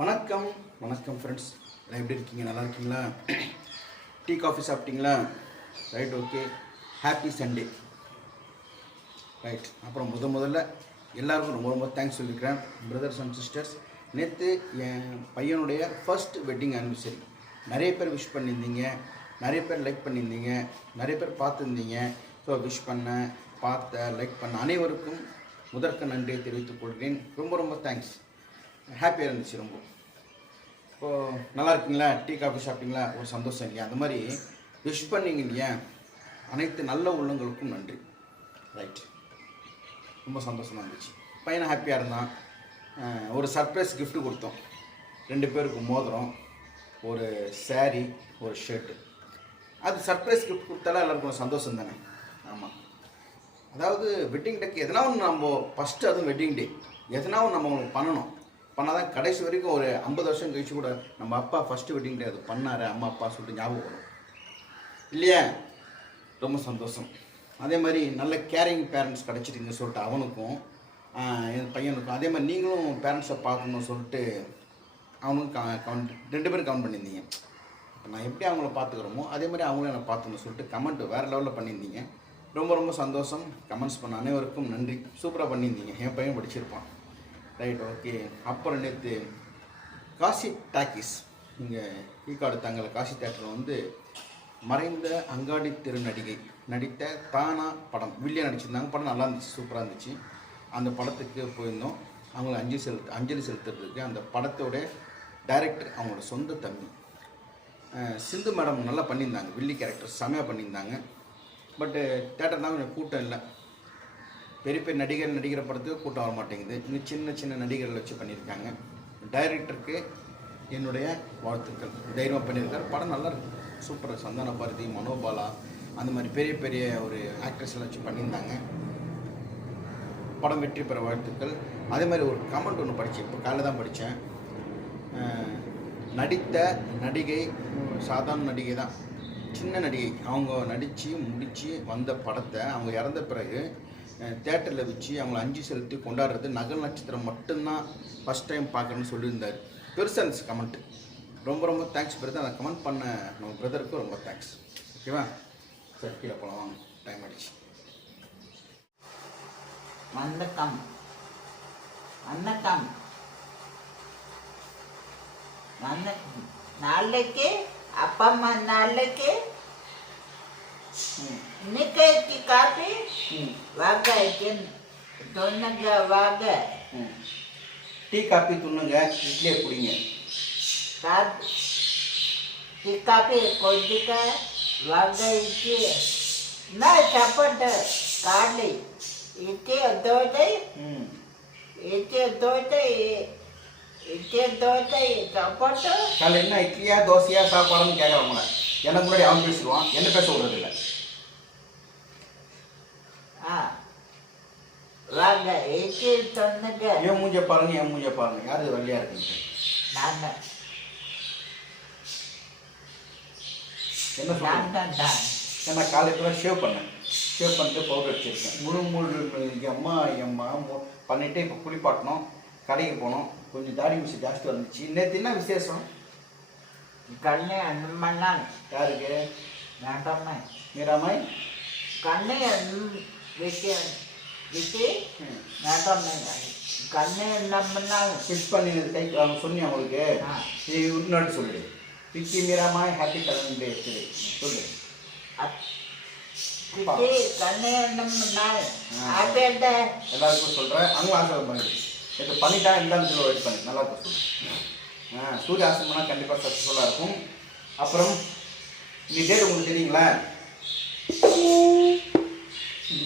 வணக்கம் வணக்கம் ஃப்ரெண்ட்ஸ், எல்லாம் எப்படி இருக்கீங்க? நல்லா இருக்கீங்களா? டீ காஃபி சாப்பிட்டீங்களா? Right, okay. Happy Sunday. Right. அப்புறம் முதல்ல எல்லாருக்கும் ரொம்ப ரொம்ப தேங்க்ஸ் சொல்லியிருக்கிறேன் பிரதர்ஸ் அண்ட் சிஸ்டர்ஸ். நேற்று என் பையனுடைய ஃபர்ஸ்ட் வெட்டிங் ஆனிவர்சரி. நிறைய பேர் விஷ் பண்ணியிருந்தீங்க, நிறைய பேர் லைக் பண்ணியிருந்தீங்க, நிறைய பேர் பார்த்துருந்தீங்க. ஸோ விஷ் பண்ண, பார்த்த, லைக் பண்ண அனைவருக்கும் முதற்க நன்றியை தெரிவித்துக் கொள்கிறேன். ரொம்ப ரொம்ப தேங்க்ஸ். ஹாப்பியாக இருந்துச்சு ரொம்ப. இப்போது நல்லா இருக்கீங்களா? டீ காஃபி சாப்பிட்டீங்களா? ஒரு சந்தோஷம் இல்லையா? அந்த மாதிரி விஷ் பண்ணிங்க இல்லையா? அனைத்து நல்ல உள்ளங்களுக்கும் நன்றி. ரைட், ரொம்ப சந்தோஷமாக இருந்துச்சு. பையனை ஹாப்பியாக இருந்தான். ஒரு சர்ப்ரைஸ் கிஃப்ட்டு கொடுத்தோம். 2 பேருக்கு மோதிரம், ஒரு சாரீ, ஒரு ஷர்ட்டு. அது சர்ப்ரைஸ் கிஃப்ட் கொடுத்தாலும் எல்லாருக்கும் ஒரு சந்தோஷம் தானே? ஆமாம். அதாவது வெட்டிங் டேக்கு எதனா ஒன்று நம்ம ஃபஸ்ட்டு, அதுவும் வெட்டிங் டே எதனா ஒன்று நம்ம அவங்களுக்கு பண்ணால் தான் கடைசி வரைக்கும் ஒரு 50 வருஷம் கழிச்சு கூட நம்ம அப்பா ஃபஸ்ட்டு வெட்டிங் டே அது பண்ணார், அம்மா அப்பா சொல்லிட்டு ஞாபகம் வரும் இல்லையா? ரொம்ப சந்தோஷம். அதே மாதிரி நல்ல கேரிங் பேரண்ட்ஸ் கிடச்சிட்டிங்கன்னு சொல்லிட்டு அவனுக்கும் என் பையனுக்கும், அதே மாதிரி நீங்களும் பேரண்ட்ஸை பார்க்கணுன்னு சொல்லிட்டு அவனுக்கும் கவுண்ட் 2 பேரும் கவுண்ட் பண்ணியிருந்தீங்க. நான் எப்படி அவங்கள பார்த்துக்கிறோமோ அதே மாதிரி அவங்களும் என்னை பார்த்துக்கணும்னு சொல்லிட்டு கமெண்ட் வேறு லெவலில் பண்ணியிருந்தீங்க. ரொம்ப ரொம்ப சந்தோஷம். கமெண்ட்ஸ் பண்ண அனைவருக்கும் நன்றி. சூப்பராக பண்ணியிருந்தீங்க. என் பையன் படிச்சிருப்பான். Right, okay. அப்புறம் நேற்று காசி டாக்கீஸ் இங்கே ஈக்காடு தங்கல காசி தேட்டரில் வந்து மறைந்த அங்காடி தெரு நடிகை நடித்த தானா படம் வில்லியா நடிச்சிருந்தாங்க. படம் நல்லா இருந்துச்சு, சூப்பராக இருந்துச்சு. அந்த படத்துக்கு போயிருந்தோம். அவங்கள அஞ்சலி செலுத்துறதுக்கு. அந்த படத்தோட டைரக்டர் அவங்களோட சொந்த தம்பி சிந்து மேடம் நல்லா பண்ணியிருந்தாங்க. வில்லி கேரக்டர் செமையாக பண்ணியிருந்தாங்க. பட்டு தேட்டர் தான் கொஞ்சம் கூட்டம் இல்லை. பெரிய பெரிய நடிக்கிற படத்துக்கு கூட்டம் வர மாட்டேங்குது. இன்னும் சின்ன சின்ன நடிகர்கள் வச்சு பண்ணியிருக்காங்க. டைரக்டருக்கு என்னுடைய வாழ்த்துக்கள். தைரியமாக பண்ணியிருக்காரு. படம் நல்லா இருக்கு, சூப்பர். சந்தான பாரதி, மனோபாலா, அந்த மாதிரி பெரிய பெரிய ஒரு ஆக்ட்ரஸ் எல்லாம் வச்சு பண்ணியிருந்தாங்க. படம் வெற்றி பெற வாழ்த்துக்கள். அதே மாதிரி ஒரு கமெண்ட் ஒன்று படித்தேன், இப்போ காலையில் தான் படித்தேன். நடித்த நடிகை சாதாரண நடிகை தான், சின்ன நடிகை. அவங்க நடித்து முடித்து வந்த படத்தை அவங்க இறந்த பிறகு தேட்டரில் வச்சு அவங்கள அஞ்சு செலுத்தி கொண்டாடுறது நகல் நட்சத்திரம் மட்டும்தான் ஃபஸ்ட் டைம் பார்க்குறேன்னு சொல்லியிருந்தார். பெருசன்ஸ் கமெண்ட்டு. ரொம்ப ரொம்ப தேங்க்ஸ் பிரதர். அந்த கமெண்ட் பண்ண நம்ம பிரதருக்கு ரொம்ப தேங்க்ஸ். ஓகேவா? சரி, கீழே போகலாம் வாங்க, டைம் ஆகிடுச்சு. வணக்கம் வணக்கம். நாளைக்கு அப்பா அம்மா நாளைக்கு இன்னைக்கு காப்பி வாங்க தொண்ணுங்க வாங்க. டீ காப்பி துண்ணுங்க, இட்லியை குடிங்க. டீ காப்பி கொண்டுக்க வாங்க. இட்லி நான் சாப்பாட்டு காலை இட்லி தோசை சாப்பாட்டு. காலை என்ன இட்லியா தோசையா சாப்பாடுன்னு கேட்குறவங்கள எனக்கு முன்னாடி அவன் பேசிடுவான், என்ன பேச விடுறது இல்லை. வாங்க இட்லி சொன்னுங்க. என் மூஞ்ச பாருங்க, என் மூஞ்ச பாருங்க, யாரு வெள்ளையா இருக்குங்க? நான் என்ன சொல்லுங்க? ஏன்னா காலையில் ஷேவ் பண்ணிட்டு பவுடர் வச்சுருக்கேன். முழு எம்மா பண்ணிவிட்டு இப்போ குளிப்பாட்டணும், கடைக்கு போனோம். கொஞ்சம் தாடி மிஷி ஜாஸ்தி வந்துச்சு. நேற்று என்ன விசேஷம்? கண்ணை அண்ணன் யாருக்கு? வேண்டாமே மீராமாய் கண்ணை விட்டு வேண்டாமே. கண்ணை என்ன ஃபிக்ஸ் பண்ணினது கை அவங்க சொன்னி அவங்களுக்கு இன்னொரு சொல்லு. விக்கி மீராமாய் ஹாப்பி கல்யாணம் டே சொல்லு. கண்ணை என்ன எல்லாருக்கும் சொல்கிறேன். அவங்க ஆசிரியர் பண்ணி இப்போ பண்ணிட்டா எல்லாரும் சொல்ல வெயிட் பண்ணி நல்லா இருக்கும் சொல்லு. சூரிய ஆசிரமம்னா கண்டிப்பாக சக்ஸஸ்ஃபுல்லாக இருக்கும். அப்புறம் இன்னைக்கு டேட் உங்களுக்கு தெரியுங்களா?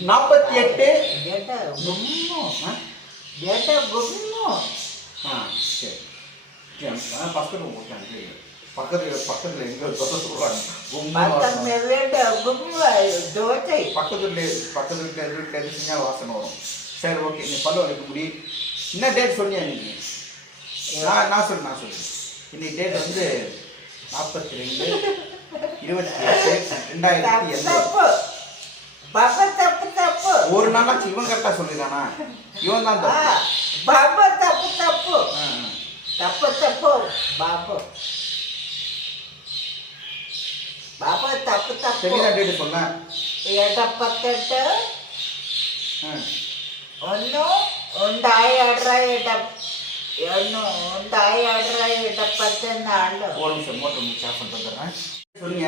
48 சரி. ஃபஸ்ட்டு போட்டாங்க பக்கத்தில் எங்கே சொல்கிறாங்க பக்கத்து வீட்டில் செஞ்சால் வாசனை வரும். சரி, ஓகே. நீ பல்லு வளைக்க முடி. என்ன டேட் சொன்னியா இன்னைக்கு? நான் சொல்றேன். இன்னைக்கு டேட் வந்து 42/28/2020. ஒரு நாளாச்சு இவன் கரெக்டாக சொல்லிதானா? இவன் தான் தப்பு. தப்பு தப்பு பாபு பாபு தப்பு தப்பு சரியா டேட் சொன்னேன். 78 ஆ 1 1974 ஒரு நிமிஷம் மோட்டர் முடிச்சு ஆஃப் பண்ணிட்டு வந்துடுறேன். சொல்லுங்க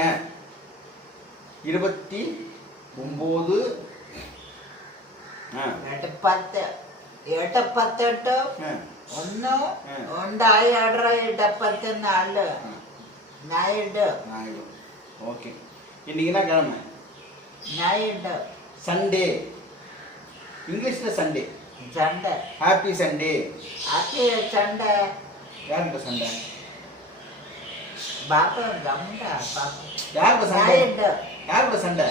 29 ஆ 78 ஆ 1 1974 நாயுடு ஆயிடும். ஓகே, இன்னைக்கு என்ன கிழமை? நாயுடு சண்டே. இங்கிலீஷில் சண்டே. சண்டை ஹாப்பி சண்டே. ஹாப்பி சண்டை யார்கிட்ட சண்டை? பாபு கம்டா பாபு யார்கிட்ட சண்டை? நாயுடு யார்கிட்ட சண்டை?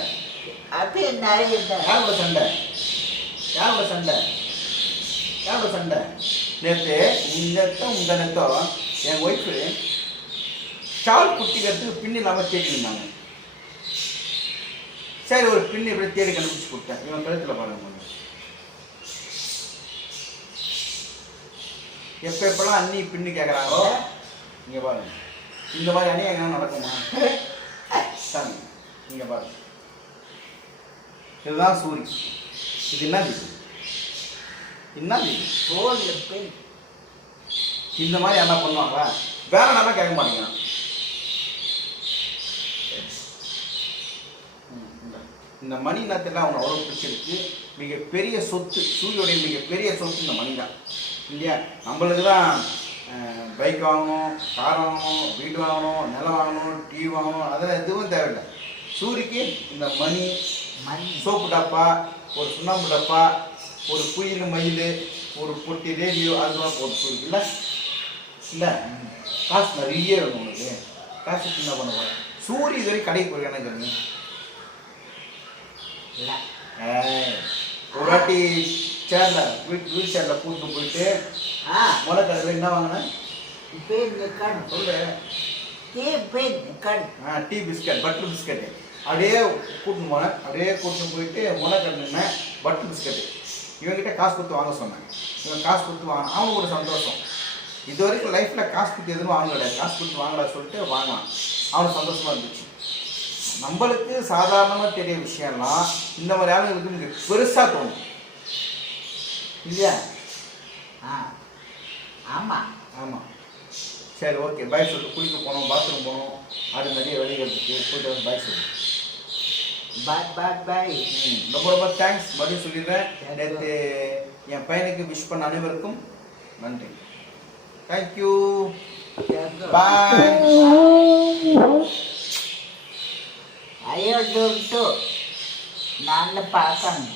ஹாப்பி நாயுடு யாரோட சண்டை? யாரோட சண்டை? யாரோட சண்டை? நேற்று உங்கனத்தோ என் ஒய்ஃபு ஷால் குட்டிக்கிறதுக்கு பின் இல்லாமல் தேடி இருந்தாங்க. சரி, ஒரு பின் இப்படி தேடி கண்டுபிடிச்சி கொடுத்தேன். இவன் கழுத்தில் பாருங்க. எப்பெல்லாம் அண்ணி பின்னு கேட்குறாங்களோ இங்கே பாருங்க. இந்த மாதிரி அண்ணி எங்கன்னா நடக்குமா? சாமி இங்கே பாருங்க. இதுதான் சூரி. இது என்னது? என்னது? தோல் பின் இந்த மாதிரி என்ன பண்ணுவாங்களா? வேற நல்லா கேட்க மாட்டேங்கிறான். இந்த மணி நேரத்தில் அவனை அவ்வளோ பிடிச்சிருக்கு. மிகப்பெரிய சொத்து, சூரியோடைய மிகப்பெரிய சொத்து இந்த மணி தான் இல்லையா? நம்மளுக்கு தான் பைக் வாங்கணும், கார் வாங்கணும், வீடு வாங்கணும், நிலம் வாங்கணும், டிவி வாங்கணும், அதெல்லாம் எதுவும் தேவையில்லை. சூரிக்கு இந்த மணி, சோப்பு டப்பா, ஒரு சுண்ணாம்பு டப்பா, ஒரு குயில் மயில், ஒரு பொட்டி ரேடியோ, அதெல்லாம் போட்டு சூரிக்கு இல்லை இல்லை. காசு நிறைய வேணும் உங்களுக்கு. காசு என்ன பண்ண போகிறேன்? சூரிய இது வரைக்கும் கடைக்கு போய் எனக்கு இல்லை ஒரு வாட்டி சேரில் வீல் சேரில் கூப்பிட்டு போயிட்டு முளை கடையில் என்ன வாங்கினேன்? சொல்கிறேன். Tea biscuit, butter biscuit. அப்படியே கூட்டின்னு போனேன். அப்படியே கூட்டின்னு போயிட்டு முளை கடை நின்னேன். பட்டர் பிஸ்கட்டு இவங்ககிட்ட காசு கொடுத்து வாங்க சொன்னேன். இவன் காசு கொடுத்து வாங்கினா அவனுக்கு ஒரு சந்தோஷம். இது வரைக்கும் லைஃப்பில் காசு கொடுத்து எதுவும் வாங்க கிடையாது. காசு கொடுத்து வாங்கலாம் சொல்லிட்டு வாங்கினான். அவனுக்கு சந்தோஷமாக இருந்துச்சு. நம்மளுக்கு சாதாரணமாக தெரிய விஷயம்லாம் இந்த மாதிரி ஆளுங்களுக்கு மிக பெருசாக தோணும் இல்லையா? ஆமாம் ஆமாம். சரி, ஓகே, பாய் சொல்லிட்டு குளிக்க போனோம், பாத்ரூம் போனோம், அது நிறைய வேலைகள் இருக்குது. போயிட்டு வந்து பாய் சொல்லு. பாய் ரொம்ப ரொம்ப தேங்க்ஸ். மறுபடியும் சொல்லிடுறேன். நேற்று என் பையனுக்கு விஷ் பண்ண அனைவருக்கும் நன்றி. தேங்க்யூ. பாய். ஐயோ நான் பார்க்கணும்.